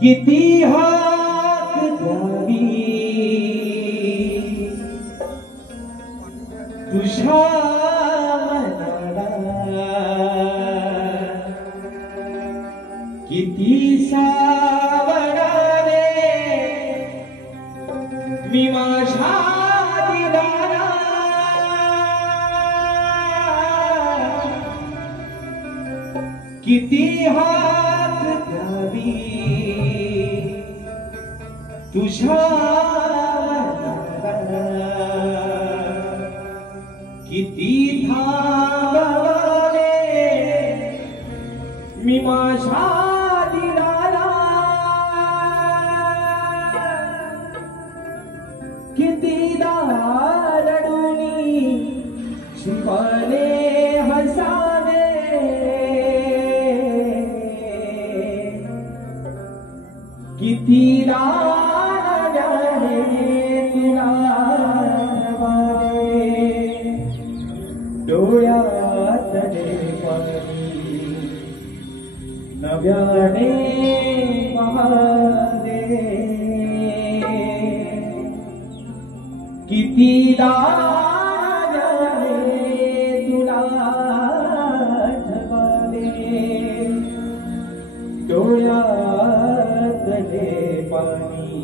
किती हाक द्यावी तुझ्या मनाला, किती सावरावे मी माझ्या दिलाला, किती हाक द्यावी तुझ्या किती थांबवावे मी माझ्या दिलाला, कितीदा रडूनी शिवाने हसावे, कितीदा डोळ्यातले पाणी नव्याने वाहते, कितीदा तुला आठवावे, डोळ्यातले पाणी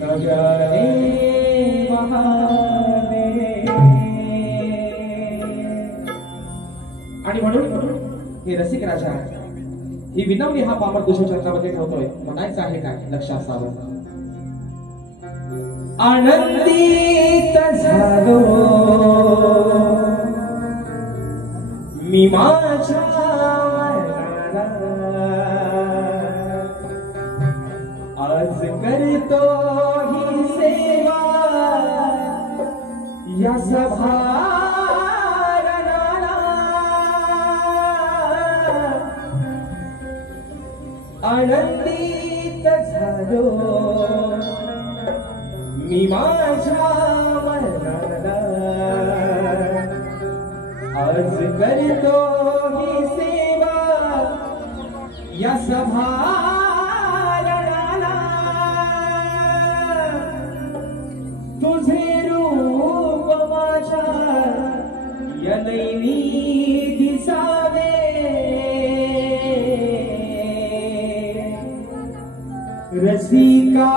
नव्याने वाहते. आणि म्हणून हे रसिक राजा ही विनवणी हा पामर दुष्यचक्रामध्ये ठेवतोय. म्हणायचं आहे काय लक्षात असावं. आनंदित झालो मी माझ्या आज करतो ही सेवा या सभा आनंदित झालो मी माझ्या मनाला आज करतो ही सेवा या सभाला, तुझे रूप माझ्या या नैनी दिसावे, रसिका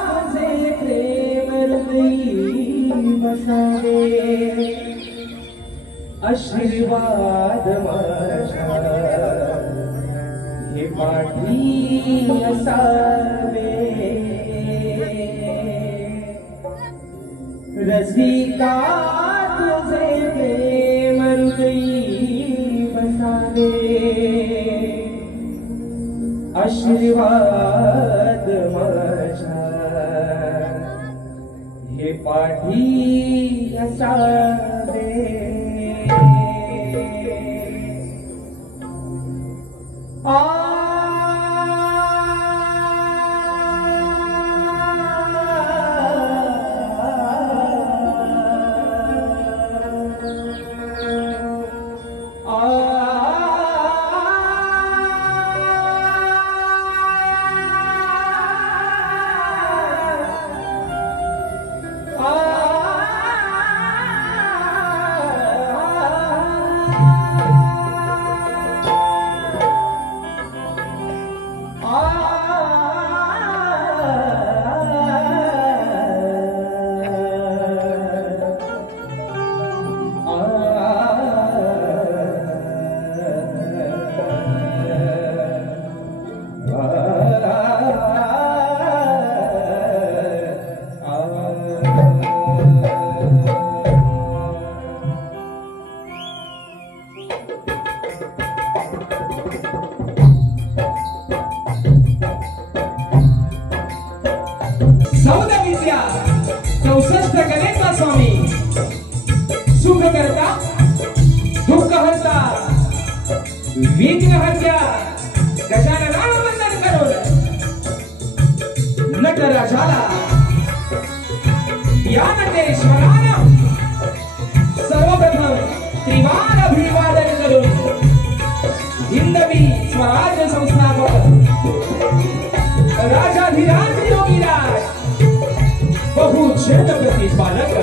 तुझे प्रेम हृदयी बसावे, आशीर्वाद माझ्या हे पाठी असावे, रसिका तुझे प्रेम हृदयी बसावे, आशीर्वाद माझ्या हे पाठी असावे. विघ्न हत्या गजाननाला वंदन करून नटराजाला या नटेश्वरानं सर्वप्रथम त्रिवार अभिवादन करून हिंदवी स्वराज संस्थापक राजाधिराज योगीराज बहुजन प्रतिपालक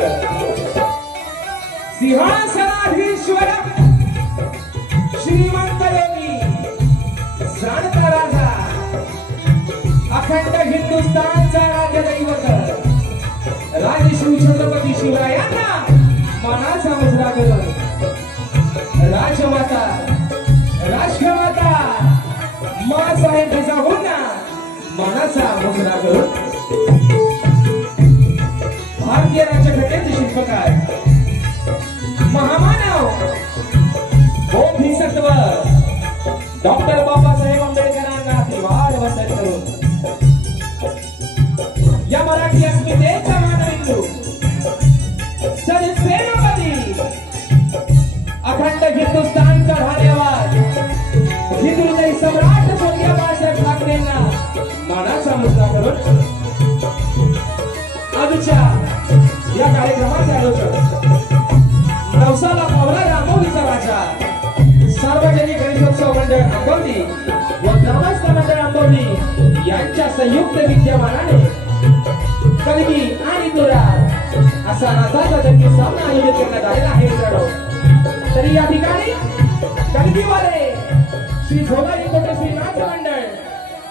सिंहासनाधीश्वर श्रीमंत योगी जाणता राजा अखंड हिंदुस्थानचा राज्य दैवत राजश्री छत्रपती शिवरायांना मानाचा मुजरा करून राजमाता राष्ट्रमाता माँसाहेब जिजाऊंना मानाचा मुजरा करून भारतीय राज्यघटनेचे शिल्पकार महामानव बोधिसत्व डॉक्टर बाबासाहेब आंबेडकरांना त्रिवार वंदन करून या मराठी अस्मितेचा मानबिंदू सरसेनापती अखंड हिंदुस्थानचा धान्यवाद हिंदुहृदय सम्राट स्वर्गीय बाळासाहेब ठाकरेंना मानाचा मुजरा करून आजच्या या कार्यक्रमाचे आयोजक नवसाला पावला रामोलीचा राजा सार्वजनिक गणेशोत्सव मंडळ आंबवली व ग्रामस्थ मंडळ आंबवली यांच्या संयुक्त विद्यमानाने कलगी आणि तुरा असा नाथाचा जंगी सामना आयोजित करण्यात आलेला आहे मित्रांनो. तरी या ठिकाणी कलगीवाले श्री झोगारी कोटे श्रीनाथ मंडळ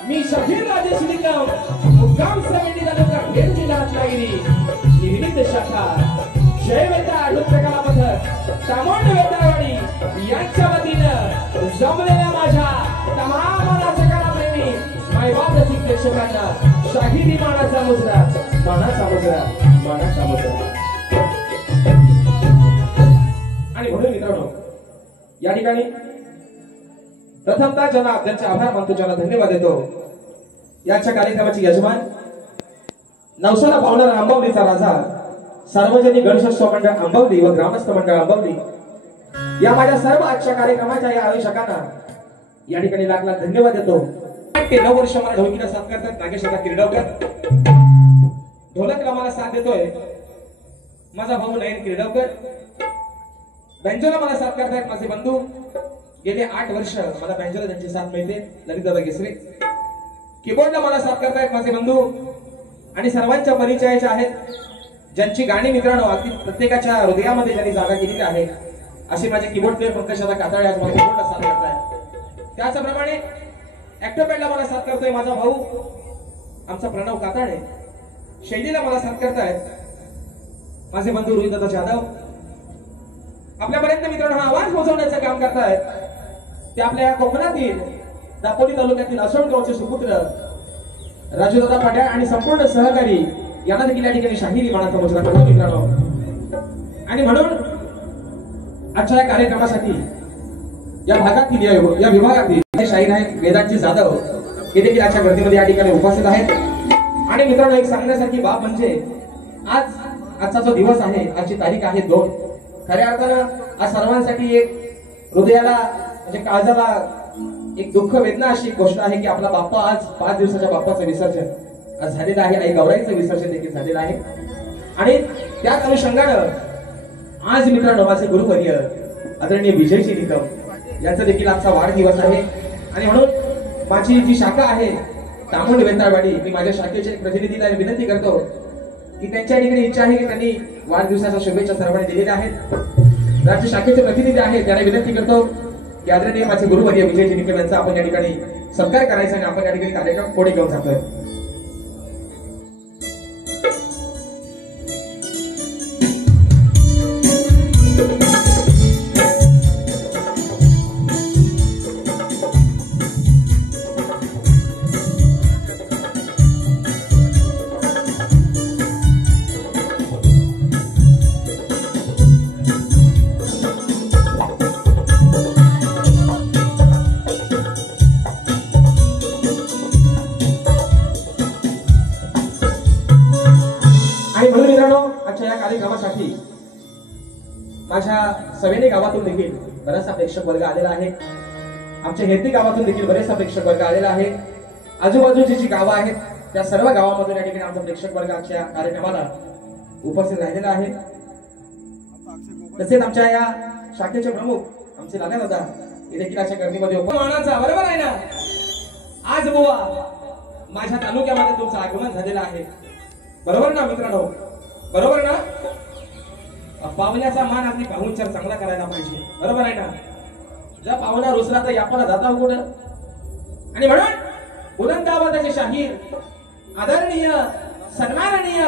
मी शहीर राजेश निकम मुक्काम समिती तालुका खेड जिल्हा रत्नागिरी निमित्त शाखा जय वेता नृत्य कला पथक तामोंड वेताळवाडी यांच्या वतीनं जमलेल्या माझ्या तमाम नाचकलाप्रेमी मायबाप रसिक प्रेक्षकांना शाहिरी मानाचा मुजरा मानाचा मुजरा मानाचा मुजरा. आणि म्हणून मित्रांनो या ठिकाणी प्रथमतः ज्यांना त्यांचे आभार मानतो ज्यांना धन्यवाद देतो याच्या कार्यक्रमाचे यजमान नवसाला पावणारा आंबवलीचा राजा सार्वजनिक गणेशोत्सव मंडळ आंबवली व ग्रामस्थ मंडळ आंबवली या माझ्या सर्व आजच्या कार्यक्रमाच्या या आयोजकांना या ठिकाणी लाख लाख धन्यवाद देतो. 9 वर्ष मला ढोलकीला साथ करतात नागेश किरडवकर ढोलकला मला साथ देतोय माझा भाऊ नयन किरडवकर बेंजोला मला साथ करतायत माझे बंधू गेले 8 वर्ष मला बेंजोला त्यांची साथ मिळते ललित दादा केसरे कीबोर्डला मला साथ करतायत माझे बंधू आणि सर्वांच्या परिचयाचे आहेत ज्यांची गाणी मित्रांनो अगदी प्रत्येकाच्या हृदयामध्ये ज्यांनी जागा केलेली आहे असे माझे कीबोर्ड प्लेयर पंकजदा काताळे आज मला कीबोर्डला साथ करतायत. त्याचप्रमाणे ऍक्टोपॅडला मला साथ करतोय माझा भाऊ आमचा प्रणव काताळे शैलीला मला साथ करतायत माझे बंधू रोहितदादा जाधव आपल्यापर्यंत मित्रांनो हा आवाज पोहोचवण्याचं काम करतायत ते आपल्या कोकणातील दापोली तालुक्यातील असोळगावचे सुपुत्र राजूदादा पाट्या आणि संपूर्ण सहकारी यांना देखील या ठिकाणी शाहिरी मानाचा मुजरा करतो मित्रांनो. आणि म्हणून आजच्या या कार्यक्रमासाठी या भागातील या विभागातील शाहीर आहेत वेदांची जाधव हे देखील आजच्या गर्दीमध्ये या ठिकाणी उपस्थित आहेत. आणि मित्रांनो एक सांगण्यासारखी बाब म्हणजे आजचा जो दिवस आहे आजची तारीख आहे 2 खऱ्या अर्थानं आज सर्वांसाठी एक हृदयाला म्हणजे काळजाला एक दुःख वेदना अशी गोष्ट आहे की आपला बाप्पा आज 5 दिवसाच्या बाप्पाचं विसर्जन आज झालेलं आहे आई गौराईचं विसर्जन देखील झालेलं आहे. आणि त्याच अनुषंगानं आज मित्रांनो माझे गुरुवर्य आदरणीय विजयजी निकम यांचा देखील आजचा वाढदिवस आहे. आणि म्हणून माझी जी शाखा आहे तामोंड वेताळवाडी मी माझ्या शाखेचे प्रतिनिधीला विनंती करतो की त्यांच्या ठिकाणी इच्छा आहे की त्यांनी वाढदिवसाच्या शुभेच्छा सर्वांनी दिलेल्या आहेत. राज्य शाखेचे प्रतिनिधी आहेत त्यांना विनंती करतो की आदरणीय माझे गुरुवर्य विजयजी निकम यांचा आपण या ठिकाणी सत्कार करायचा आणि आपण या ठिकाणी कार्यक्रम पुढे घेऊन जातोय. कार्यक्रमासाठी माझ्या सवेने गावातून देखील बराचसा प्रेक्षक वर्ग आलेला आहे. आमच्या हेरती गावातून देखील बरेचसा प्रेक्षक वर्ग आलेला आहे. आजूबाजूची जी गावं आहेत त्या सर्व गावांमधून या ठिकाणी आमचा प्रेक्षक वर्ग आजच्या कार्यक्रमाला उपस्थित राहिलेला आहे. तसेच आमच्या या शाखेचे प्रमुख आमचे लाला दादा हे देखील अशा गर्दीमध्ये मानाचा बरोबर आहे ना. आज बुवा माझ्या तालुक्यामध्ये तुमचं आगमन झालेलं आहे, बरोबर ना मित्रांनो, बरोबर ना. पाहुण्याचा मान आपली पाहुणचार चांगला करायला पाहिजे, बरोबर आहे ना. जर पाहुणा रुसला तर यापला जाता उघड. आणि म्हणून बुलंद आवाजाचे शाहीर आदरणीय सन्माननीय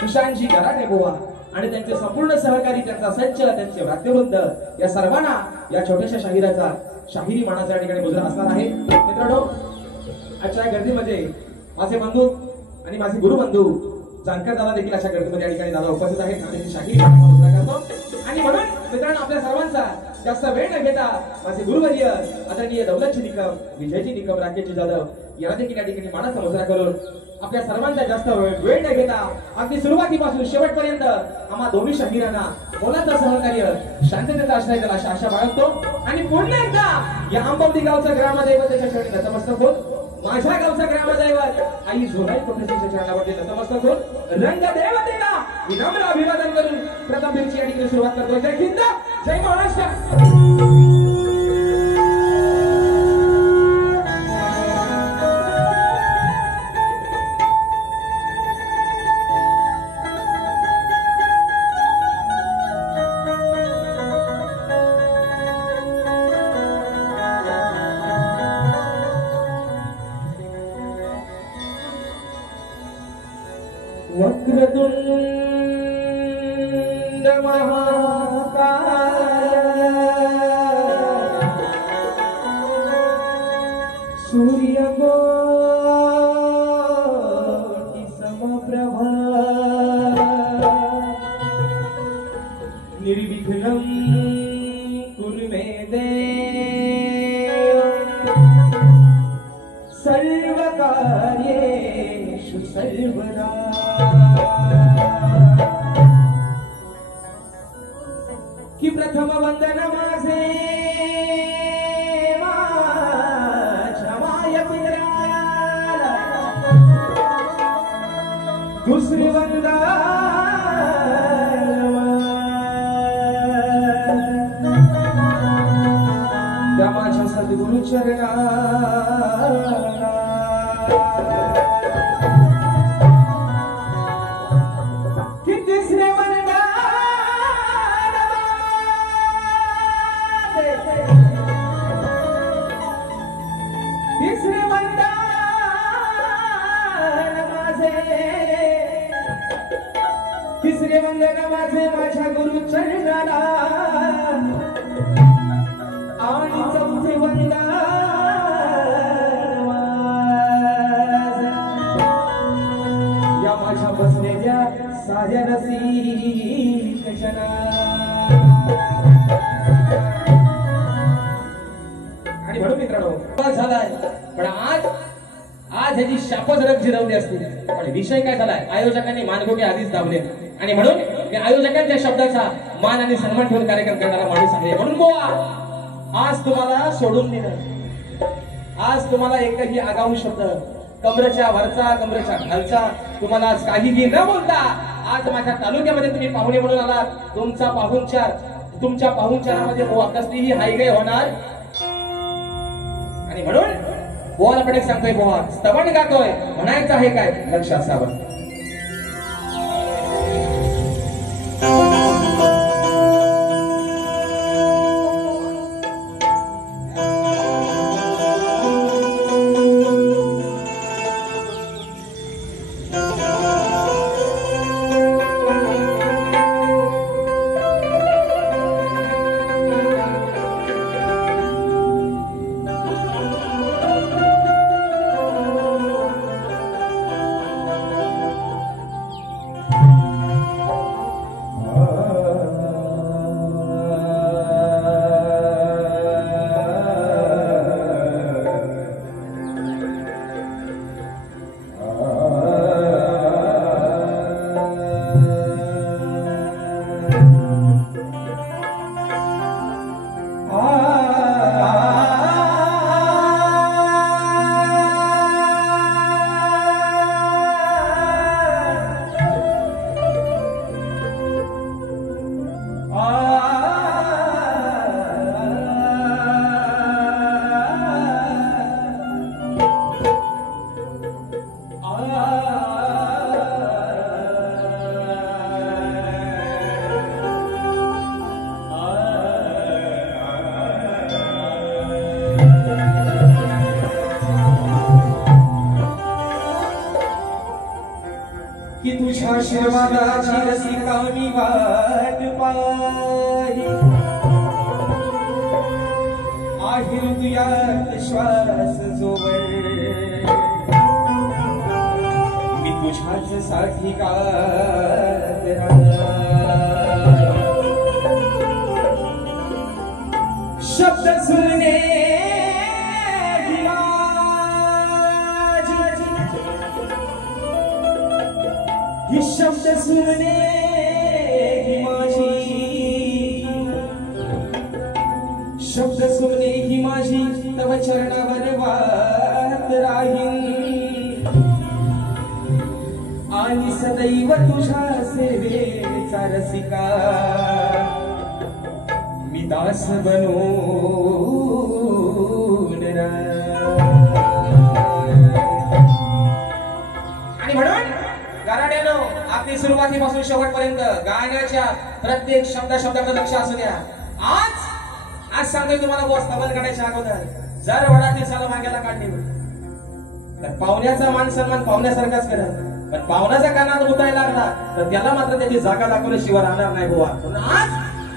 सुशांतजी गराडे बुवा आणि त्यांचे संपूर्ण सहकारी, त्यांचा संच, त्यांचे वाद्यवृंद, या सर्वांना या छोट्याशा शाहिराचा शाहिरी मानाचा या ठिकाणी मुजरा असणार आहे. मित्रांनो, आजच्या गर्दीमध्ये माझे बंधू आणि माझे गुरुबंधू जानकर दादा देखील अशा गर्दीमध्ये या ठिकाणी दादा उपस्थित आहेत. त्यांची शाहिरी मानाचा मुजरा करतो. आणि म्हणून मित्रांनो, आपल्या सर्वांचा जास्त वेळ न घेता माझे गुरुवर्य आदरणीय दौलतजी निकम, विजयजी निकम, राकेशजी जाधव यांना देखील या ठिकाणी मानाचा मुजरा करून आपल्या सर्वांचा जास्त वेळ न घेता अगदी सुरुवातीपासून शेवटपर्यंत आम्हा दोन्ही शाहिरांना मोलाचं सहकार्य, शांततेचा आश्रय द्याल अशा आशा बाळगतो. आणि पुन्हा एकदा या आंबवली गावचा ग्रामदैवताच्या चरणी नतमस्तक होत, माझ्या गावचा ग्रामदैवत आई झोराई कोटेश्वरीच्या चरणावरती नतमस्तक होत रंग देवतेला विनम्र अभिवादन करून प्रथम दिवशी या ठिकाणी सुरुवात करतो. जय हिंद, जय महाराष्ट्र. वक्रतुंड महाकाय सूर्यकोटि समप्रभा निर्विघ्नं कुरु मे देव सर्वकार्येषु सर्वदा. की प्रथम वंदन माझे माझ्या मायपुत्राला, दुसरे वंदन त्या माझ्या सद्गुरु चरणाला. तिसरे वंदन माझे माझ्या गुरु चरणाला आणि चौथे वंदन या माझ्या बसलेल्या साऱ्या रसिक जना. आणि म्हणून मित्रांनो झालाय, पण आज ह्याची शापच रग जिरवली असती. पण विषय काय झालाय, आयोजकांनी मानगोटे आधीच दाबले आणि म्हणून मी आयोजकांच्या शब्दाचा मान आणि सन्मान ठेवून कार्यक्रम करणारा माणूस आहे. म्हणून बुवा आज तुम्हाला सोडून दिलं, आज तुम्हाला एकही आगाऊ शब्द कमरेच्या वरचा कमरेच्या खालचा तुम्हाला आज काहीही न बोलता आज माझ्या तालुक्यामध्ये तुम्ही पाहुणे म्हणून आलात. तुमचा पाहुणचार, तुमच्या पाहुणचारामध्ये बुवा कसलीही हायगाय होणार. आणि म्हणून बुवाला पण एक सांगतोय, बुवा स्तवन गातोय, म्हणायचं आहे काय लक्ष असावं. विश्ववादाची रसिका मी वाट पाही आहे हृदयात श्वास जोवर मी तुझ्याच साठी शब्द सुनने ही शब्द सुनने ही माझी शब्द सुनने ही माझी तव चरणावर वाहत राहीन आणि सदैव तुझ्या सेवेचा रसिका मी दास बनून आणि म्हणून गाराड्यानो आपली सुरुवातीपासून शेवटपर्यंत गाण्याच्या प्रत्येक शब्दाकडे लक्ष असू द्या. आज सांगतोय तुम्हाला बॉस तबल काढायच्या अगोदर जर वडाची साल माग्याला काढली तर पाहुण्याचा मान सन्मान पाहुण्यासारखाच करा. पण पाहुण्याचा कानात उतायला लागला तर त्याला मात्र त्याची जागा दाखवल्याशिवाय राहणार नाही बुवा. आज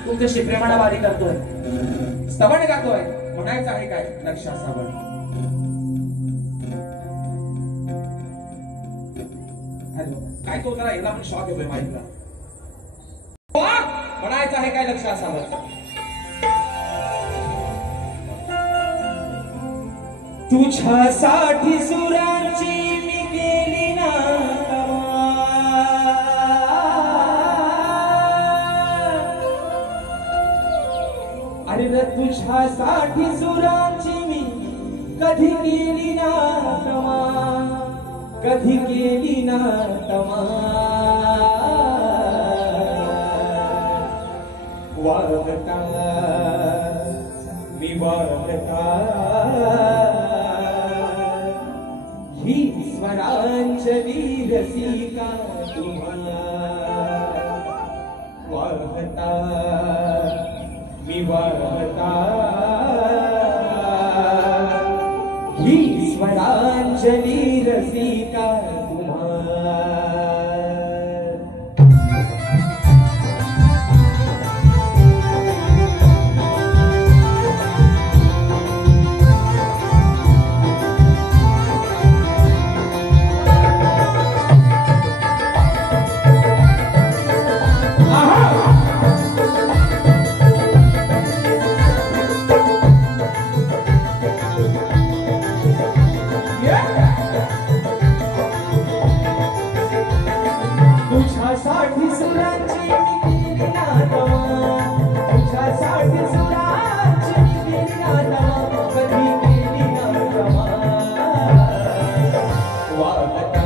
तुमच्याशी प्रेमाला वारी करतोय स्तबन गातोय म्हणायचं आहे काय लक्ष असावं. काय तो जरा एकदा पण शॉक येतोय माहितीला म्हणायचं आहे काय लक्ष असावं. तुझ्यासाठी सुरांची मी केली ना अरे रे तुझ्यासाठी सुरांची मी कधी केली ना कधी केली ना तमा वागता मी वागता ही स्वरांजली रसिका तुम्हाला वागता मी वागता ही स्वरांजली रसिका तुम्हाला. तुझ्यासाठी सुरांची मी केली ना तमा तुझ्यासाठी सुरांची मी केली ना तमा कधी केली ना तमा वागता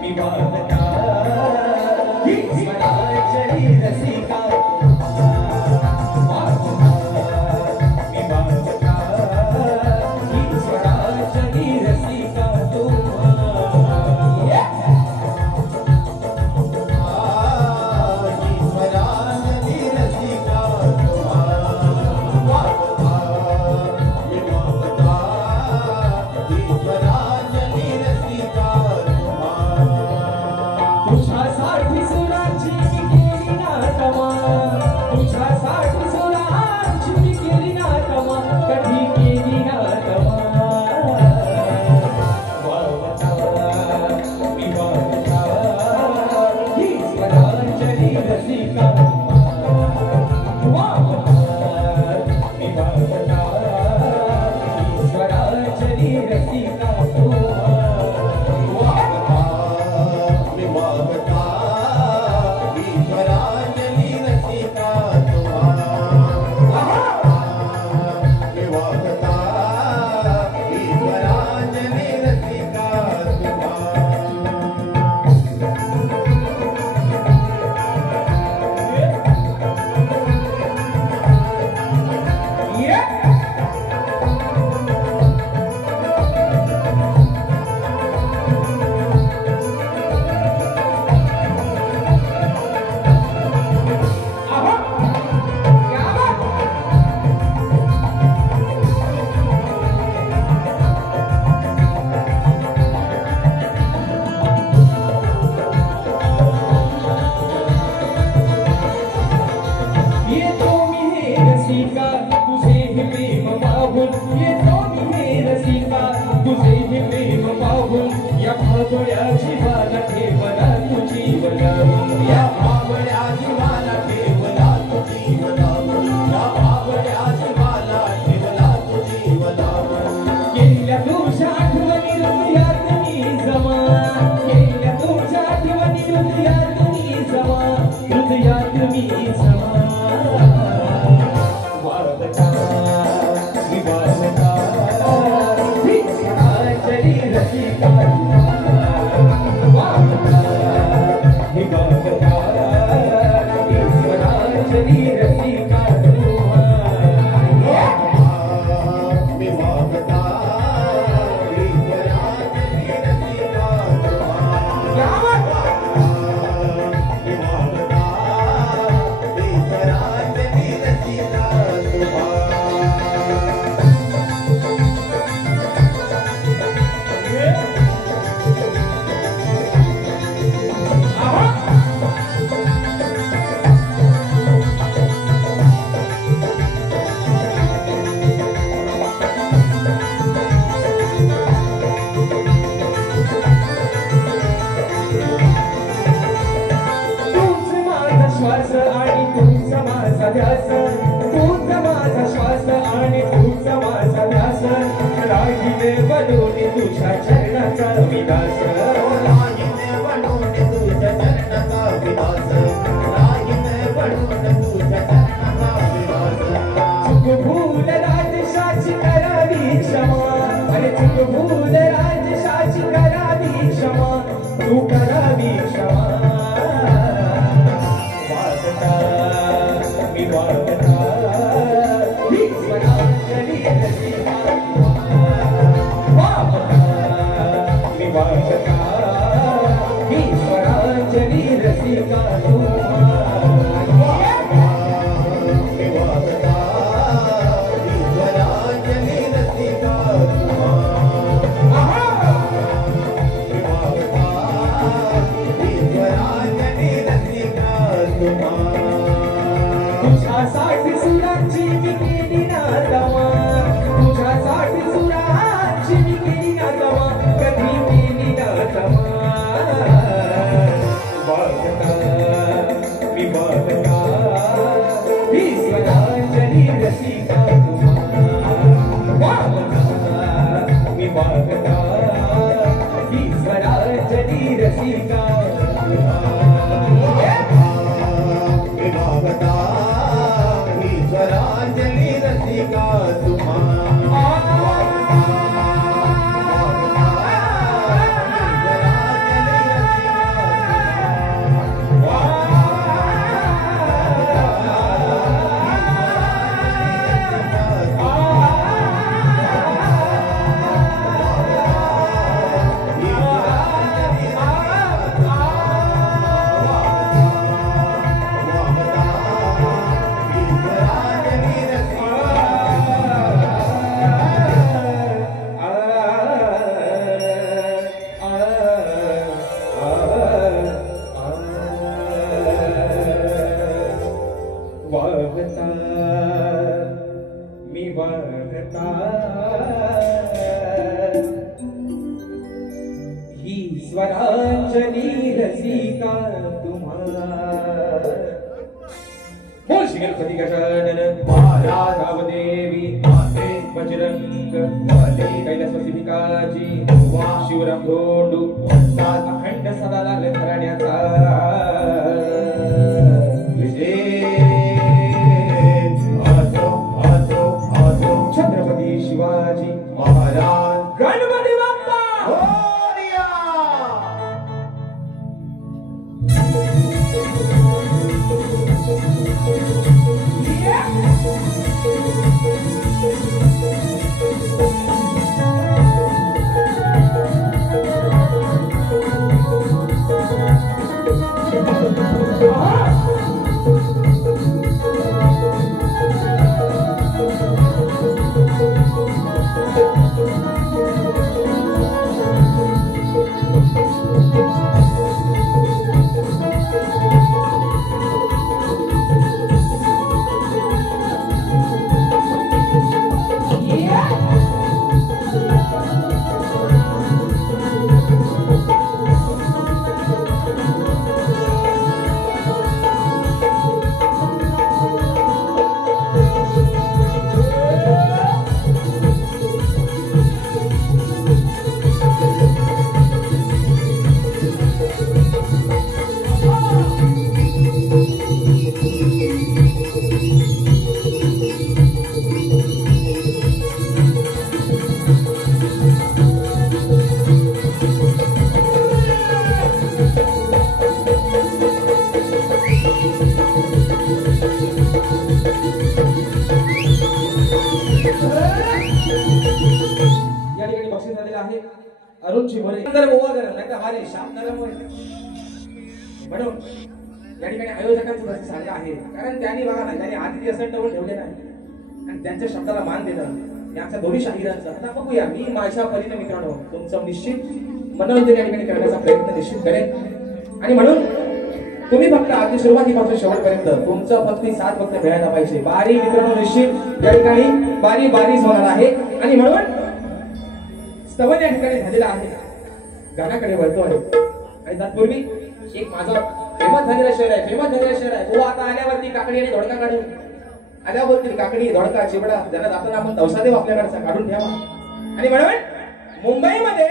मी वागता ही स्वरांजली रसिका वागता मी वागता ही स्वरांजली रसिका तुझ्यासाठी सुरांची मी केली ना तमा ईश्वरांजली रसिका मी वागता ईश्वरांजली रसिका श्वास आणि तुमचा माझा ध्यास तुमचा माझा श्वास आणि तुमचा माझा ध्यास राहिने बनवणे तुझ्या चरणाचा विलास राहिने बनवणे तुझ्या चरणाचा विलास राहिने बनवणे तुझ्या चरणाचा विलास चुक भूल राजशाची करावी क्षमा अरे चुक भूल राजशाची करावी क्षमा तू करावी क्षमा मी वागता ईश्वरांजली रसिका मी वागता ईश्वरांजली रसिका मी वागता ईश्वरांजली रसिका मी वागता ईश्वरांजली रसिका तुझ्यासाठी सुरांची मी केली ना दमा तुझ्यासाठी सुरांची मी केली ना दमा कधी केली ना दमा वागता मी वागता ईश्वरांजली रसिका वागता मी वागता ईश्वरांजली रसिका वागता ईश्वरांजली रसिका वागता मी वागता ईश्वरांजली रसिका तुम्हाला बोल श्री गणपती गजानन महाराज देवी बजरंग कैलासवासी भिकाजी शिवराम धोंडू अखंड सदा लागले घराण्याचा छत्रपती शिवाजी महाराज गणपती बाप्पा मोरया मनोजची म्हणे जर गोवा गरम नाही तर हा रे शाप नरम होईल म्हणून या ठिकाणी आयोजकांचं प्रतिसाद आहे कारण त्यांनी बघा ना त्यांनी आदिती असं टवळ ठेवले नाही आणि त्यांच्या शब्दाला मान देणं या आमच्या दोन्ही शाहिरांचं आता बघूया मी माझ्या परीने मित्रांनो तुमचं निश्चित मनोरंजन या ठिकाणी करण्याचा प्रयत्न निश्चित करेन आणि म्हणून तुम्ही फक्त अगदी सुरुवातीपासून शेवटपर्यंत तुमचं फक्त साथ फक्त मिळायला पाहिजे बारी मित्रांनो निश्चित या ठिकाणी बारी होणार आहे आणि म्हणून स्तवन या ठिकाणी झालेला आहे गाण्याकडे वळतोय आणि तत्पूर्वी एक माझा फेमस झालेला शहर आहे तो आता आल्यावरती काकडी आणि धोडका काढून आल्यावरती काकडी धोडका चिवडा ज्यांना जाताना आपण तवसादेव आपल्याकडचा काढून ठेवा आणि म्हणून मुंबईमध्ये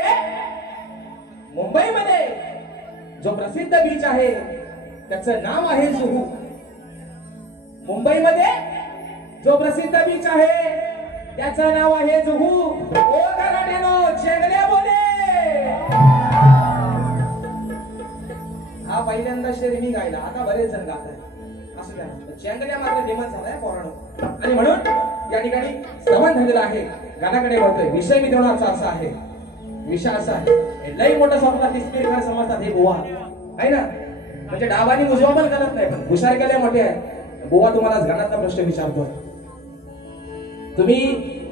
जो प्रसिद्ध बीच आहे त्याचं नाव आहे जुहू मुंबईमध्ये जो प्रसिद्ध बीच आहे त्याचं नाव आहे जुहू ओ कराटेनो चेंगल्या बोले हा पहिल्यांदा शेर मी गायला आता बरेच जण गात आहेत असं द्या चेंगल्या मात्र निमन झालाय पोराणो आणि म्हणून या ठिकाणी श्रवण झालेला आहे गाण्याकडे वळतोय विषय मित्रांचा असा आहे विषय असा आहे लई मोठा स्वप्नात दिसते फार समजतात हे गोवा आहे ना म्हणजे डाबानी उजवा पण करत नाही पण हुशार केल्या मोठे आहे गोवा तुम्हाला गाण्याचा प्रश्न विचारतोय तुम्ही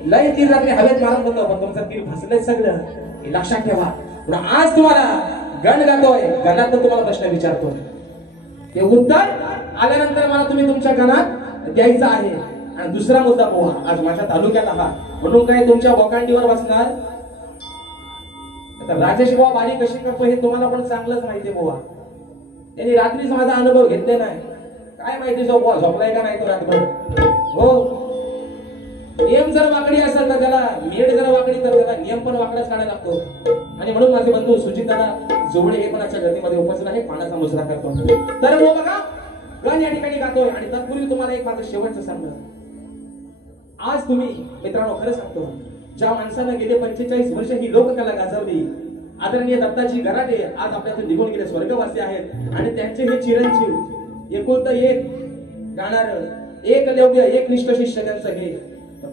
लय तीर लागले हवेत मारत होतो पण तुमचं तीर फसलंय सगळं हे लक्षात ठेवा पण आज तुम्हाला गण गातोय गणात तुम्हाला प्रश्न विचारतोय ते उत्तर आल्यानंतर मला तुम्ही तुमच्या गणात द्यायचं आहे आणि दुसरा मुद्दा पोहा आज माझ्या तालुक्यात आहात म्हणून काय तुमच्या वकांडीवर बसणार राजेश बुवा बारी कशी करतो हे तुम्हाला पण चांगलंच माहिती आहे बुवा त्यांनी रात्रीच माझा अनुभव घेतले नाही काय माहिती बुवा झोपलाय का नाही तो रात्रभर हो नियम जर वाकडी असेल तर त्याला मेड जर वाकडी तर त्याला नियम पण वाकडाच काढायला लागतो आणि म्हणून माझे बंधू सुजिताला जोडे हे पण आजच्या गर्दीमध्ये उपस्थित आहे पाण्याचा मुजरा करतो तर हो बघा गण या ठिकाणी गातोय आणि तत्पूर्वी तुम्हाला एक माझं शेवटचं सांगणं आज तुम्ही मित्रांनो खरं सांगतो ज्या माणसानं गेले 45 वर्ष ही लोककला गाजवली आदरणीय दत्ताजी गराटे आज आपल्यातून निघून गेले स्वर्गवासी आहेत आणि त्यांचे हे चिरंजीव एकुलता एक गाणार एक लव्य एक निष्ठ शिष्य त्यांचं हे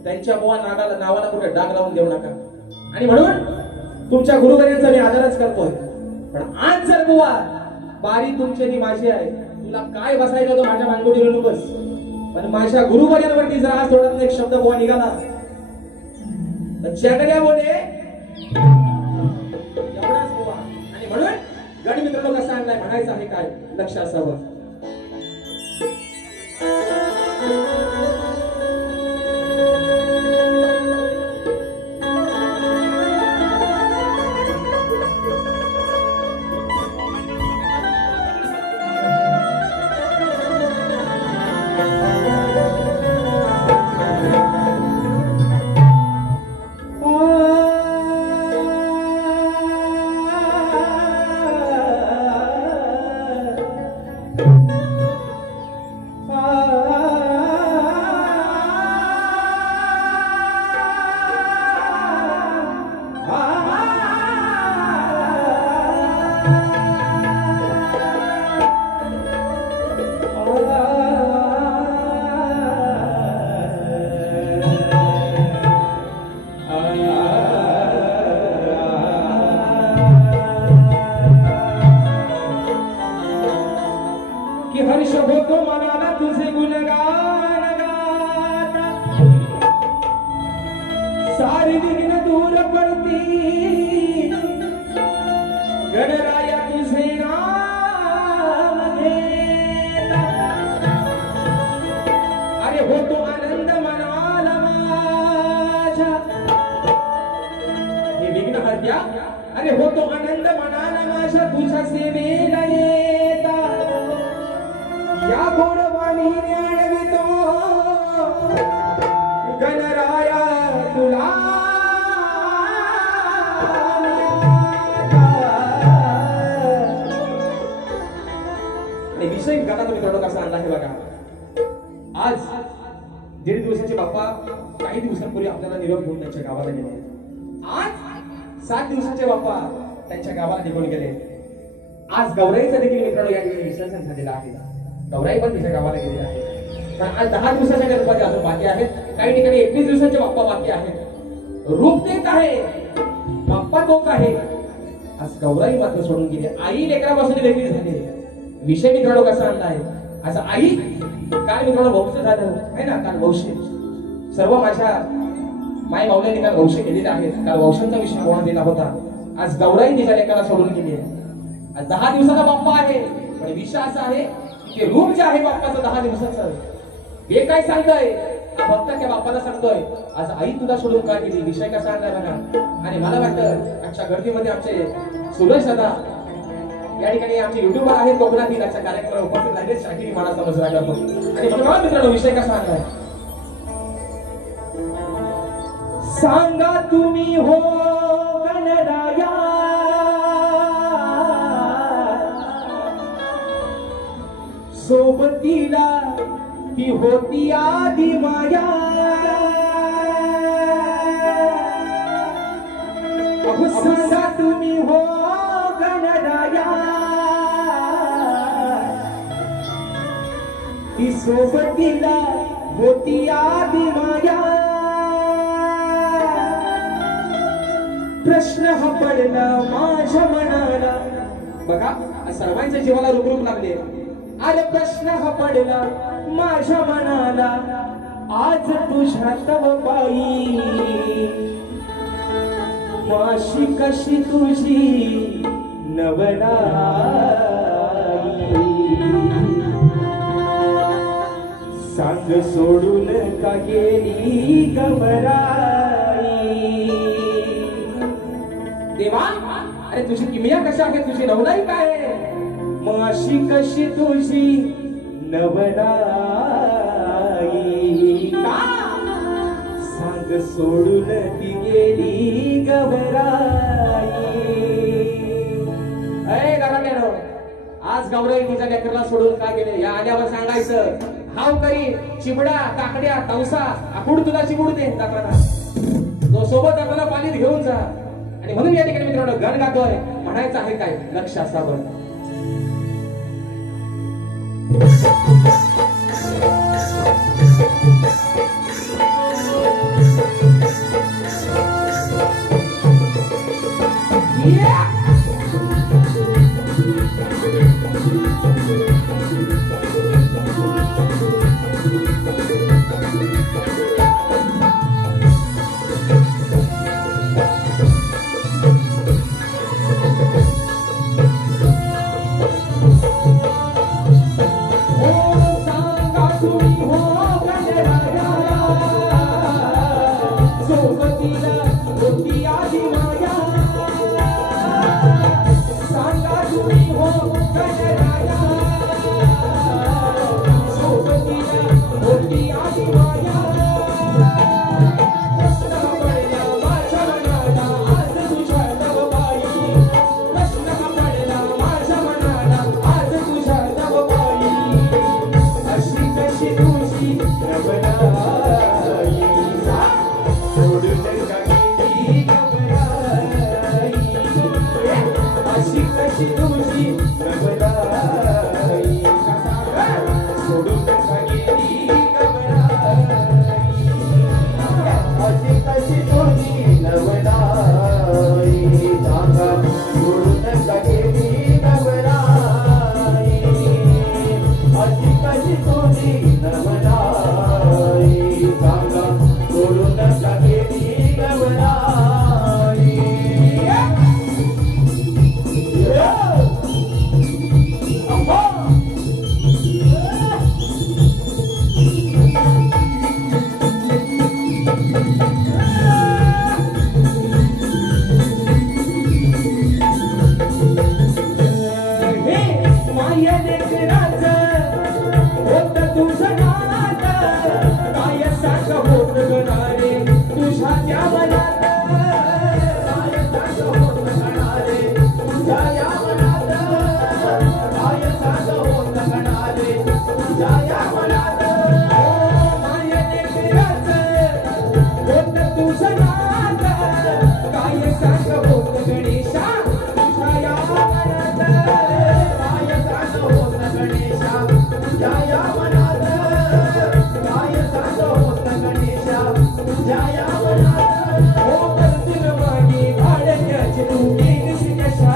त्यांच्या मुवा नावाला कुठे डाग लावून देऊ नका आणि म्हणून तुमच्या गुरुवर्यांचा मी आदरच करतोय पण आज जर बुवा बारी तुमची आणि माझी आहे तुला काय बसायला तो माझ्या मानगुटीवर बस पण माझ्या गुरुवर्यांवरती जर आज थोडा एक शब्द बुवा निघाला चेंगल्या बोले एवढाच बुवा आणि म्हणून गण मित्रांनो कसा आणलाय म्हणायचं आहे काय लक्ष असावं अरे हो तो आनंद मनाला माझ्या तुझ्या सेवेला येता या गोडवाणी ज्ञानवितो गणराया तुला आणि विषय गाता तुम्ही कडो कसा आणला हे बघा आज 1.5 दिवसाचे बाप्पा काही दिवसांपूर्वी आपल्याला निरोप घेऊन त्यांच्या गावाला गेले आज 7 दिवसाचे बाप्पा त्यांच्या गावाला निघून गेले आज गौराईचं देखील मित्रांनो या ठिकाणी विसर्जन झालेलं आहे गौराई पण तिच्या गावाला गेलेली आहे कारण आज 10 दिवसाच्या गणपती अजून बाकी आहेत काही ठिकाणी 21 दिवसाचे बाप्पा बाकी आहेत रूप तेच आहे बाप्पा तोच आहे आज गौराई मात्र सोडून गेली. आई लेकरापासून वेगळी झाली. विषय मित्रांनो कसा आणलाय असं आई काय मित्रांनो वंश झालं आहे ना. काल वंश सर्व माझ्या माय माऊल्यांनी काल वंश केलेले आहेत. काल वंशांचा विषय कोणा दिला होता. आज गौराई तिच्या लेकराला सोडून गेली आहे. आज 10 दिवसाचा बाप्पा आहे. पण विषय असा आहे की रूप जे आहे बाप्पाचं 10 दिवसाचं हे काय सांगतोय फक्त त्या बाप्पाला सांगतोय आज आई तुला सोडून काय गेली. विषय कसा आणलाय बघा. आणि मला वाटतं आजच्या गर्दीमध्ये आमचे सुरेश दादा या ठिकाणी आमचे युट्यूबर आहेत कोकणातील आजच्या कार्यक्रमाला उपस्थित राहिले. शाहिरी मानाचा मजरा करतो आणि म्हणून मित्रांनो विषय कसा आणलाय सांगा तुम्ही हो गणराया सोबतीला ती होती आधी माया. सांगा तुम्ही हो गणराया ती सोबतीला होती आधी माया. प्रश्न हा पडला माझ्या मनाला बघा सर्वांच्या जीवाला रुगरुग लागले. अरे प्रश्न हा पडला माझ्या मनाला आज तुझ्या तव पायी माशी कशी तुझी नवलाई. सांग सोडून का गेली गमराई. देवा अरे तुझी किमया कशा आहे तुझी नवलाई काय आहे. माशी कशी तुझी नवलाई का सांग सोडून ती गेली गवराई. अरे गावाल्यानो आज गौराई तिच्या लेकराला सोडून काय गेले. या आल्यावर सांगायचं हाव करी चिबडा काकड्या तवसा आकुड तुला चिबूड दे जाताना तो सोबत आपल्याला पाणीत घेऊन जा. आणि म्हणून या ठिकाणी मित्रांनो गण गातोय म्हणायचं आहे काय लक्ष असावं. जाया मला ओ करतील मागे भाड्याची तू केलीस कशा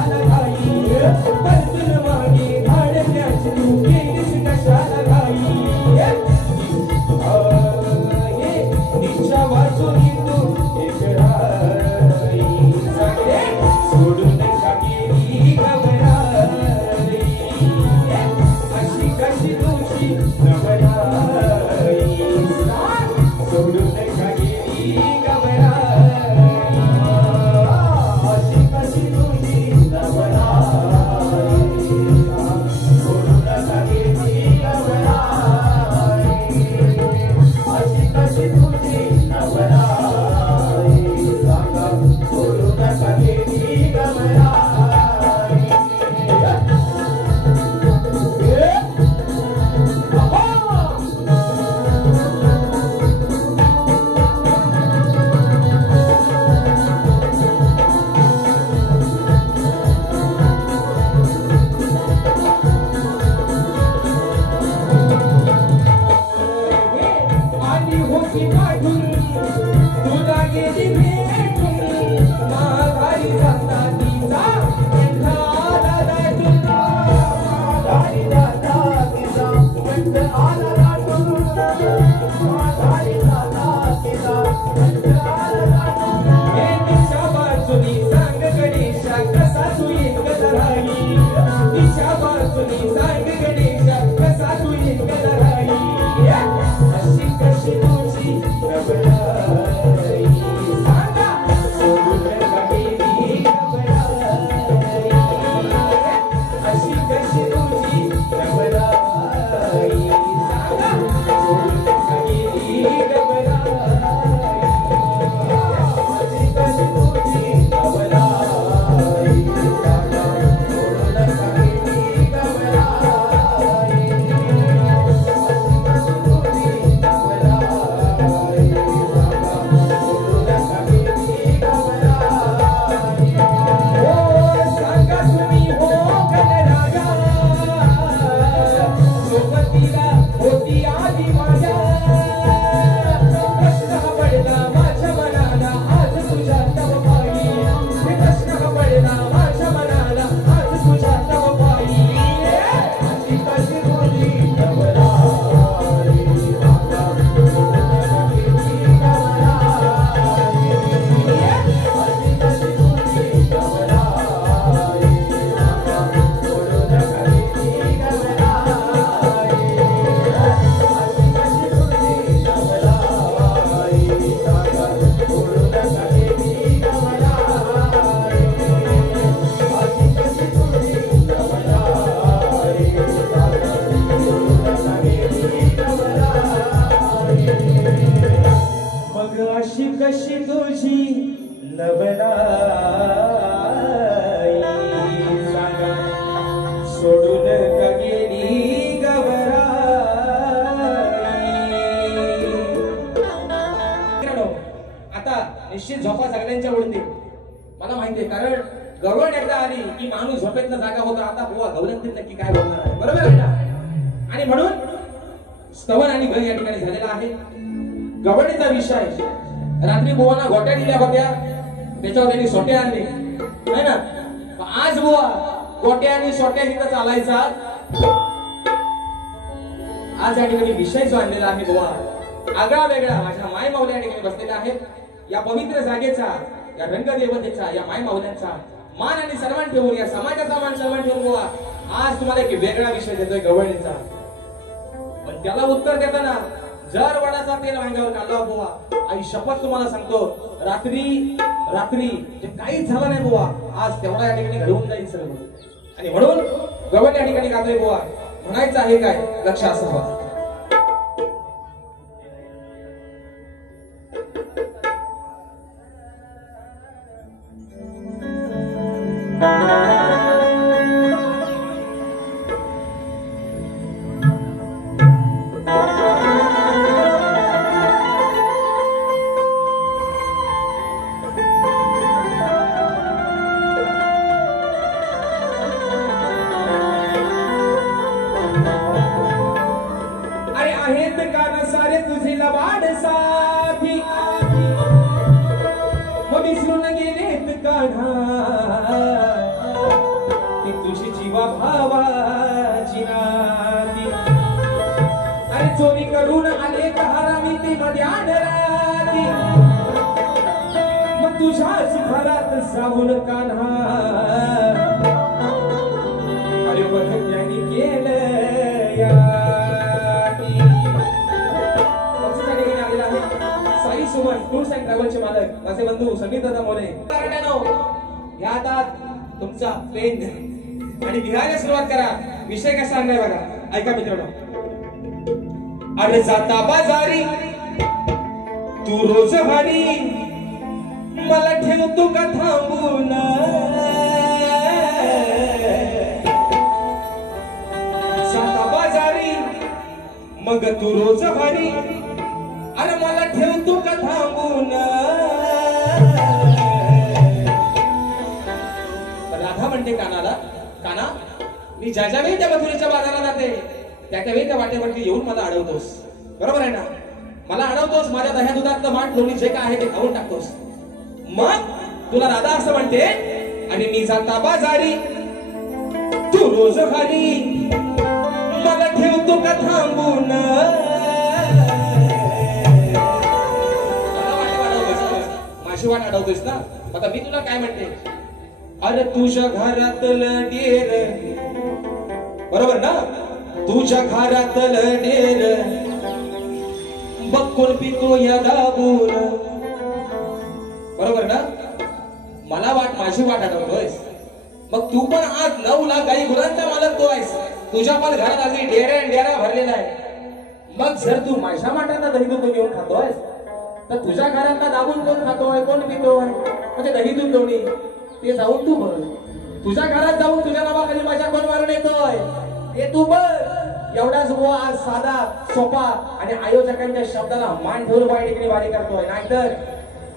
निश्चित झोपा सगळ्यांच्या उडते मला माहितीये, कारण गवळण एकदा आली की माणूस झोपेतला जागा होता. आता बुवा गवळणीत नक्की काय बोलणार आहे, बरोबर आहे ना? आणि म्हणून स्तवन आणि भय या ठिकाणी झालेला आहे. गवळणीचा विषय रात्री बुवांना गोट्या दिल्या होत्या, त्याच्यावर त्यांनी सोट्या आणले है ना. आज बुवा गोट्या आणि सोट्या इथं चालायचा. आज या ठिकाणी विषय जो आणलेला आहे बुवा आगळा वेगळा माझ्या माय माऊल्या या ठिकाणी बसलेला आहे. या पवित्र जागेचा, या रंगदेवतेचा, या माय माऊल्यांचा मान आणि सन्मान ठेवून, या समाजाचा मान सन्मान ठेवून बुवा आज तुम्हाला एक वेगळा विषय देतोय गवळणीचा. पण त्याला उत्तर देताना जर वडाचा तेल वांग्यावर काढला बुवा, आई शपथ तुम्हाला सांगतो रात्री रात्री जे काहीच झालं नाही बुवा, आज तेवढा या ठिकाणी घडवून जाईल सर्व. आणि म्हणून गवळण या ठिकाणी गातोय बुवा. म्हणायचं आहे काय, लक्ष असावं. तुझी जीवा भावाची नाती आणि चोरी करून आले हरामी ते मध्यान राती. मग तुझ्याच घरात सावून कान्हा अरे बघ त्यांनी केलं या माझे बंधू समीर दादा मोरे. या आता तुमचा पेन आणि लिहायला सुरुवात करा. विषय कसा आणलाय बघा, ऐका मित्रांनो. अरे जाता बाजारी तू रोज भारी, मला ठेवतो का थांबून. जाता बाजारी मग तू रोज भारी, अरे मला ठेवतो का थांबून. राधा म्हणते कानाला, काना मी ज्या ज्या वेळी त्या मथुरेच्या बाजाराला जाते त्या वेळी त्या वाटेवरती येऊन मला अडवतोस. बरोबर आहे ना? मला अडवतोस, माझ्या दह्या दुधातलं माठ लोणी जे काय आहे ते खाऊन टाकतोस. मग तुला राधा असं म्हणते, आणि मी जाता बाजारी तू रोज खाली, मला ठेवतो का थांबून. माझी वाट अडवतोस ना. आता मी तुला काय म्हणते, अरे तुझ्या घरातलं डेर, बरोबर ना? तुझ्या घरातलं डेर बक्कोल पितो या दाबून. बरोबर ना? मला माझी वाट अडवतोयस. मग तू पण आज 9 लाख गाई गुरांचा मालक तो आहेस. तुझ्या पण घरात अगदी डेरा भरलेला आहे. मग जर तू माझ्या माठांना दही दूध घेऊन खातोयस, तर तुझ्या घरातला दाबून कोण खातोय, कोण पितोय? म्हणजे दही दूध दोन्ही ते जाऊन तू बघ. तुझ्या घरात जाऊन तुझ्या नावाखाली माझ्या कोण मारून येतोय ते तू बघ. एवढाच बुवा आज साधा सोपा आणि आयोजकांच्या शब्दाला मान ठेवून बाई वारी करतोय. नाहीतर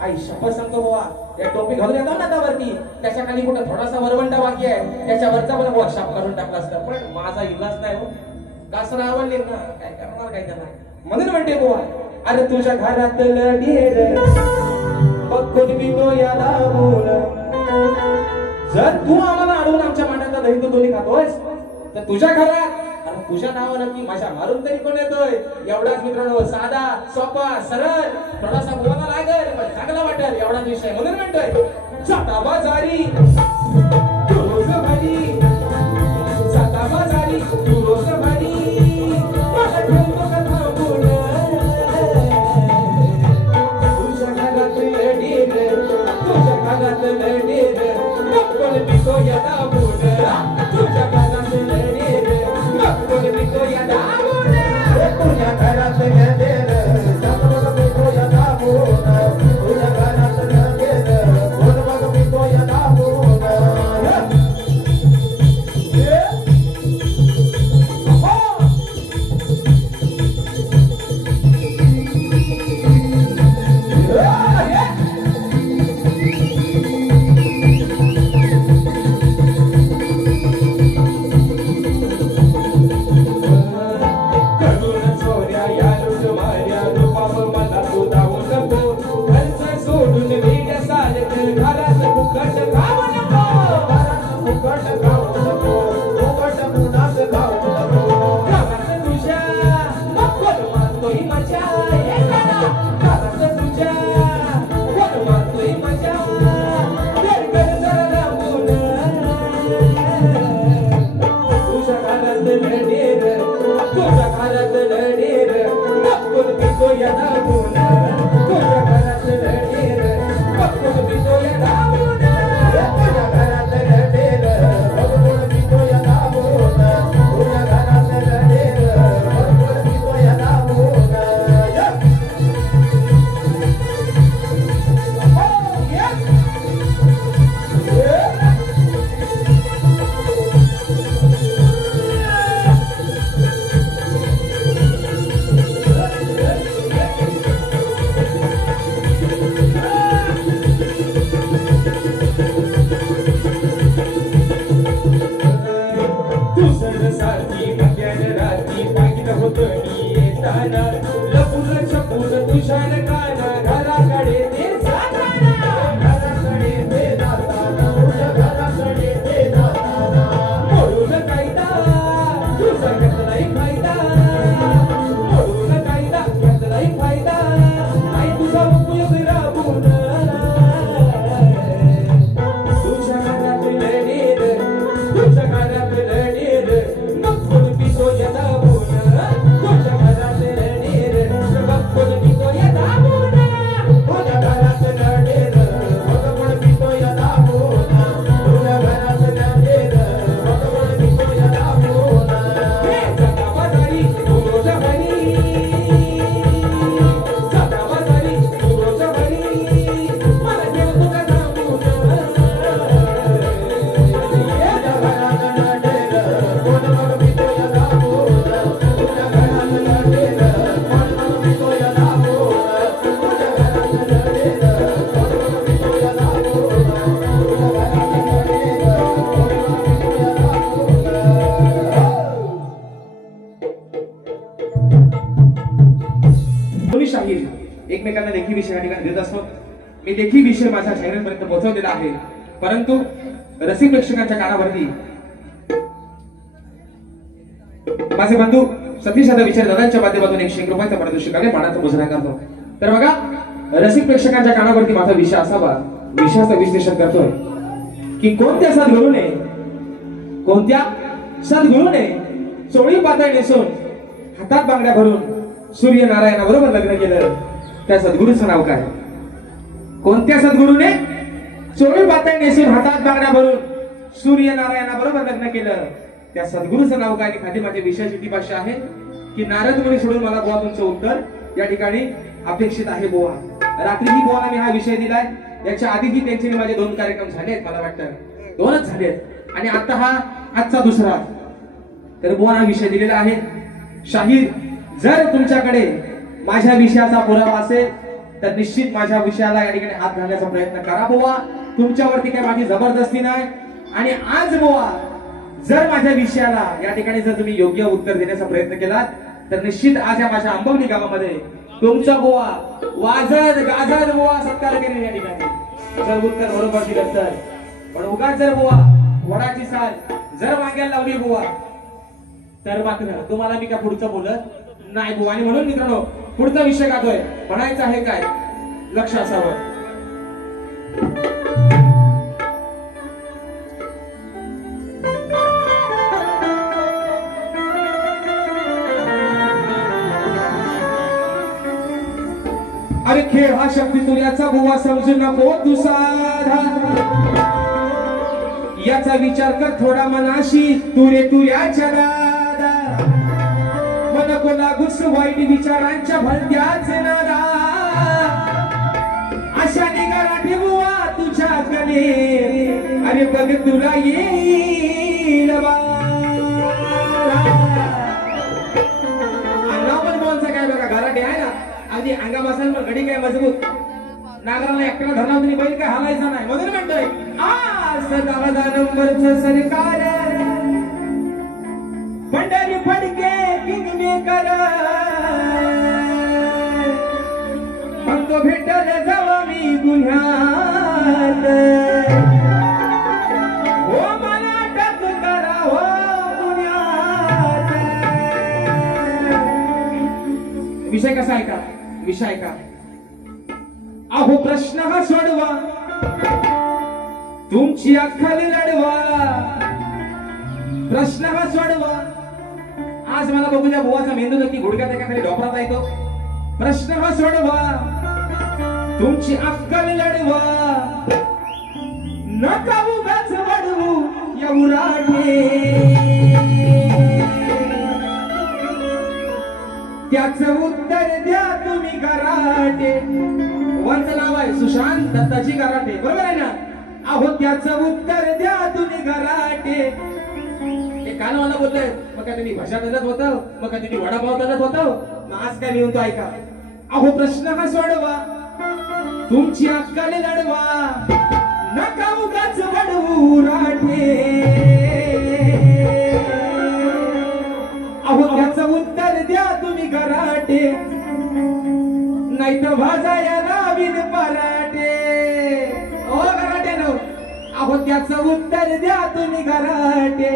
आई शपथ सांगतो बुवा, या टोपी घालून येतो ना त्यावरती, त्याच्या खाली कुठं थोडासा वरवंटा बाकी आहे, त्याच्यावरचा पण बुवा शाप करून टाकला असतं. पण माझा इलाज नाही हो, कासरा आवडले ना, काय करणार काय करणार. म्हणून म्हणते बुवा, अरे तुझ्या घरातलं डेर बघून पितो या दाबून. जर तू आम्हाला अडवून आमच्या मांडाचा दही दोन्ही खातोयस, तर तुझ्या घरात तुझ्या नावानं की माझ्या मारून तरी कोण येतोय. एवढाच मित्रांनो, साधा सोपा सरळ, थोडासा बोलायला लागेल पण चांगला वाटेल, एवढाच विषय. म्हणून म्हणतोय, जाता बाजारी तू रोज भारी, जाता बाजारी तू रोज भारी, मला ठेवतो का थांबून. तुझ्या घरातलं डेर, तुझ्या घरातलं डेर बक्कोल पितो या दाबून. तुझ्या घरातलं डेर बक्कोल पितो या दाबून. तुझ्या घरातलं डेर बक्कोल पितो या दाबून. तुझ्या घरातलं डेर बक्कोल पितो या दाबून. Tuja दोन्ही शाहीर एकमेकांना लेखी विषय या ठिकाणी देत असतो. मी लेखी विषय माझ्या शाहिरांपर्यंत पोहोचवलेला आहे, परंतु रसिक प्रेक्षकांच्या कानावरती माझे बंधू सतीश दादा विचार दादांच्या माध्यमातून 100 रुपयाचा पारितोषिकाने मानाचा मुजरा करतो. तर बघा, रसिक प्रेक्षकांच्या कानावरती माझा विषय असावा, विषयाचं विश्लेषण करतोय की कोणत्या सद्गुरूने चोळी पातळ नेसून हातात बांगड्या भरून सूर्यनारायणाबरोबर लग्न केलं, त्या सद्गुरूचं नाव काय? कोणत्या सद्गुरूने चोळी पातळ नेसून हातात बांगड्या भरून सूर्यनारायणाबरोबर लग्न केलं, त्या सद्गुरूचं नाव काय? खाली माझ्या विषयाची टीपाशी आहे की नारद मुनी सोडून मला बुवा तुमचं उत्तर या ठिकाणी अपेक्षित आहे बुवा. रात्रीही बुवाला मी हा विषय दिलाय, याच्या आधीही त्यांचे माझे 2 कार्यक्रम झाले आहेत, मला वाटतं 2च झाले आहेत, आणि आता हा आजचा दुसरा. तर बुवाला विषय दिलेला आहे. शाहीर, जर तुमच्याकडे माझ्या विषयाचा पुरावा असेल तर निश्चित माझ्या विषयाला या ठिकाणी हात घालण्याचा प्रयत्न करा बुवा. तुमच्यावरती काही माझी जबरदस्ती नाही. आणि आज बुवा जर माझ्या विषयाला या ठिकाणी जर तुम्ही योग्य उत्तर देण्याचा प्रयत्न केलात तर निश्चित आज या माझ्या आंबवली गावामध्ये तुमचा बुवा वाजत गाजत बुवा सत्कार केले या ठिकाणी, जर उत्तर बरोबर दिलं तर. पण उगाच जर बुवा वडाची साल जर माग्याला लावली बुवा तर मात्र तुम्हाला मी काय पुढचं बोलत नाही बुवा. आणि म्हणून मित्रांनो, पुढचा विषय गातोय, म्हणायचं आहे काय, लक्ष असावं. अरे खेळ हा शक्ती तुझ्याचा बुवा समजू नको तू साधा, याचा विचार कर थोडा मनाशी तू याच्या दादा. नको लागूच वाईट विचारांच्या भलत्याच नादा, अशा निघाला बुवा तुझ्याकडे, अरे बघ तुला येईल काय बघा घराटे आहे ना, अगदी अंगा बसायला पण घडी काय मजबूत, नागराला एकट्याला धरला तुम्ही बैल काय हालायचा नाही. म्हणून म्हणतोय आज 10 नंबरचं सरकार पंढरी फडके किंगमेकर, म्हणतो भेटल जावा मी गुन्ह्यात, हो मला अटक करा हो गुन्ह्यात. विषय कसा आहे का? विषय आहे का? अहो प्रश्न हा सोडवा, तुमची अक्कल लढवा, प्रश्न हा सोडवा. आज मला बघू द्या बुवाचा मेंदू नक्की गुडघ्यात एका खाली डोपरात येतो. प्रश्न हा सोडवा, तुमची अक्कल लढवा, नका उगाच वाढवू या उराटे, त्याचं उत्तर द्या तुम्ही गराटे. वंच नाव आहे सुशांत दत्ताजी गराटे, बरोबर आहे ना? अहो त्याचं उत्तर द्या तुम्ही गराटे. हे काल मला बोलतोय, मग काय तुम्ही भाषा करत होतं, मग काय तुम्ही वडापाव करत होतं, मग आज काय मी म्हणतो ऐका. अहो प्रश्न हा सोडवा, तुमची अक्कल लढवा, नका उगाच वाढवू राठे. अहो त्याचं उत्तर द्या तुम्ही गराटे, नाही तर भाजायला बिन पराठे. ओ गराटे नो, अहो त्याचं उत्तर द्या तुम्ही गराटे,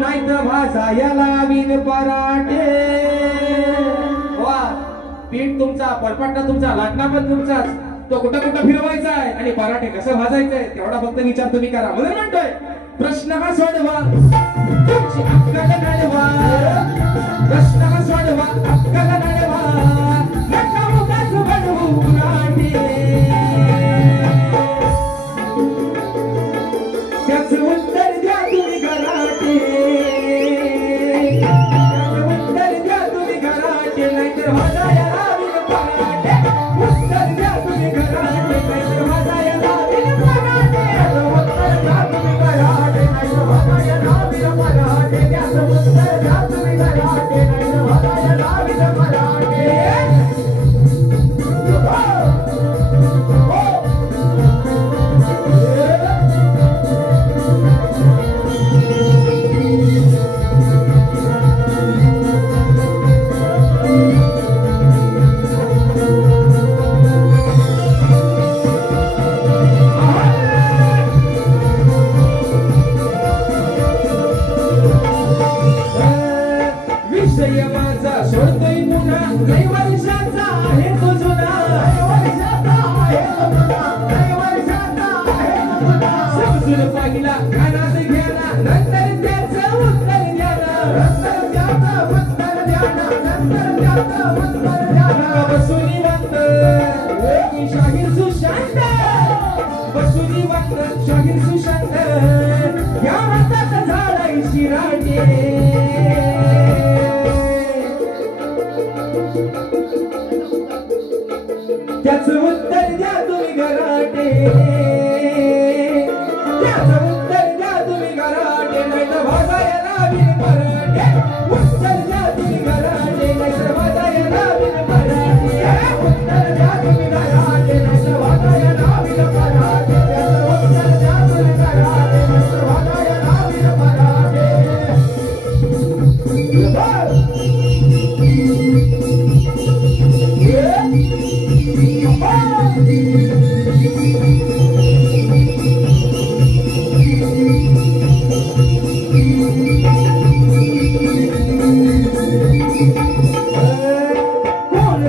नाही तर भाजायला बिन पराठे. वा, पीठ तुमचा, पडपट्टा तुमचा, लाटणा पण तुमचाच, तो कुठं कुठं फिरवायचा आहे आणि पराठे कसं भाजायचंय तेवढा फक्त विचार तुम्ही करा. म्हणून म्हणतोय प्रश्न हा सोडवा, तुमची अक्कल लढवा, प्रश्न हा सोडवा, अक्कल लढवा, नका उगाच वाढवू राठे. त्याचं उत्तर द्या तुम्ही गराटे, त्याचं उत्तर द्या तुम्ही गराटे, नाहीतर भाजायला बिन पराठे. उत्तर द्या तुम्ही गराटे, नाहीतर भाजायला बिन पराठे. उत्तर द्या तुम्ही गराटे, नाहीतर भाजायला बिन पराठे. त्याचं उत्तर द्या तुम्ही गराटे, नाहीतर भाजायला बिन पराठे. सोडतोय पुन्हा लय वर्षाचा आहे तो जुना लय वर्षाचा आहे तो जुना लय वर्षाचा आहे तो जुना समजून पाहिला कानात घ्याला नंतर त्याचं उत्तर द्याला नंतर त्याचं उत्तर द्याला नंतर त्याचं उत्तर द्याला बसुनी वंत वेगी शाहीर सुशांत बसुनी वंत शाहीर सुशांत या हातात झालाय शिराटे त्याचं उत्तर द्या तुम्ही घराटे त्याचं उत्तर द्या तुम्ही घराटे नाही तर भाजायला बिन पराटे उत्तर द्या तुम्ही घराटे नाही तर भाजायला बिन पराटे उत्तर द्या तुम्ही घराटे नाही तर भाजायला बिन पराटे त्याचं उत्तर द्या तुम्ही घराटे नाही तर भाजायला बिन पराटे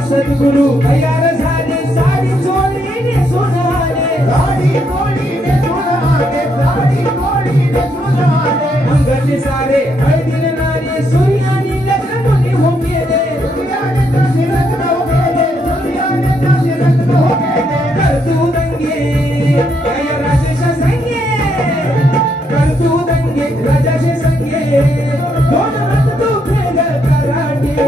सद्गुरु तयार झाले साडी चोळीने सोनाले साडी चोळीने सोनाले साडी चोळीने सोनाले अंगाचे सारे हळदीने नारे सूर्याने लग्न मुली हो गेले सूर्याने तासे लग्न हो गेले सूर्याने तासे लग्न हो गेले कर तू दंगे काय राजेशा संगे कर तू दंगे राजाशे संगे दोन हात तू फेग कराटे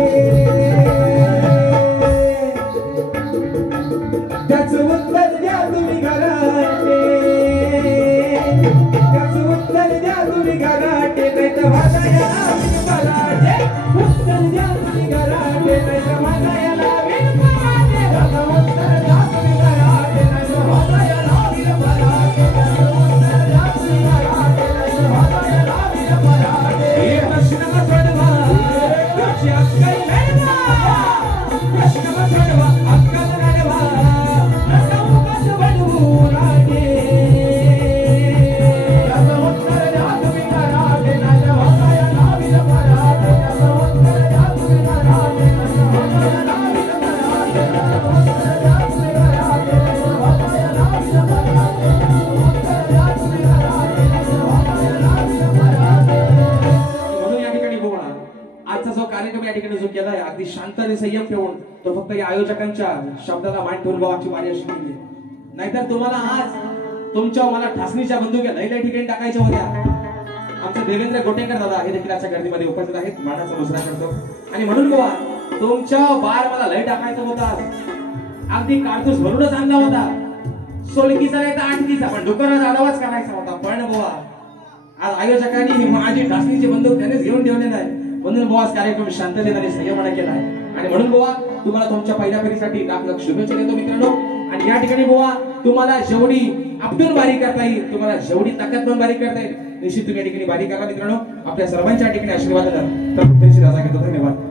त्याचं उत्तर द्या तुम्ही घराटे त्याचं उत्तर द्या तुम्ही घराटे नाही तर भाजायला बिन पराटे उत्तर द्या तुम्ही घराटे नाही तर भाजायला बिन पराटे त्याचं उत्तर द्या तुम्ही घराटे नाही तर भाजायला बिन पराटे त्याचं उत्तर द्या तुम्ही घराटे नाही तर भाजायला बिन पराटे हे प्रश्न सोडवा तुझी अक्कल लढवा प्रश्न सोडवा अक्कल लढवा आजचा जो कार्यक्रम या ठिकाणी जो केलाय अगदी शांत आणि संयम ठेवून तो फक्त या आयोजकांच्या शब्दाला मान ठेवून बाबाची वारी अशी केली नाहीतर तुम्हाला आज तुमच्या मला ठासणीच्या बंदुक्या लई ठिकाणी टाकायच्या होत्या आमचे देवेंद्र गोटेकर दादा हे देखील आजच्या गर्दीमध्ये उपस्थित आहेत मानाचा मुजरा करतो आणि म्हणून बाबा तुमच्या बार मला लई टाकायचा होता अगदी कारतूस भरूनच आणला होता सोलकीचा नाही तर आठकीचा पण डुकराचा आवाज करायचा होता पण बाबा आज आयोजकांनी माझी ठासणीची बंदूक त्यानेच घेऊन ठेवलेला आहे म्हणून बुवा कार्यक्रम शांततेत आणि संयमाने केला आहे आणि म्हणून बुवा तुम्हाला तुमच्या पहिल्या फेरीसाठी लाख लाख शुभेच्छा देतो मित्रांनो आणि या ठिकाणी बुवा तुम्हाला जेवढी आपटून बारी करता येईल तुम्हाला जेवढी ताकदवान बारी करता येईल निश्चित तुम्ही या ठिकाणी बारी करा मित्रांनो आपल्या सर्वांच्या ठिकाणी आशीर्वाद दिला तर रजा घेतो धन्यवाद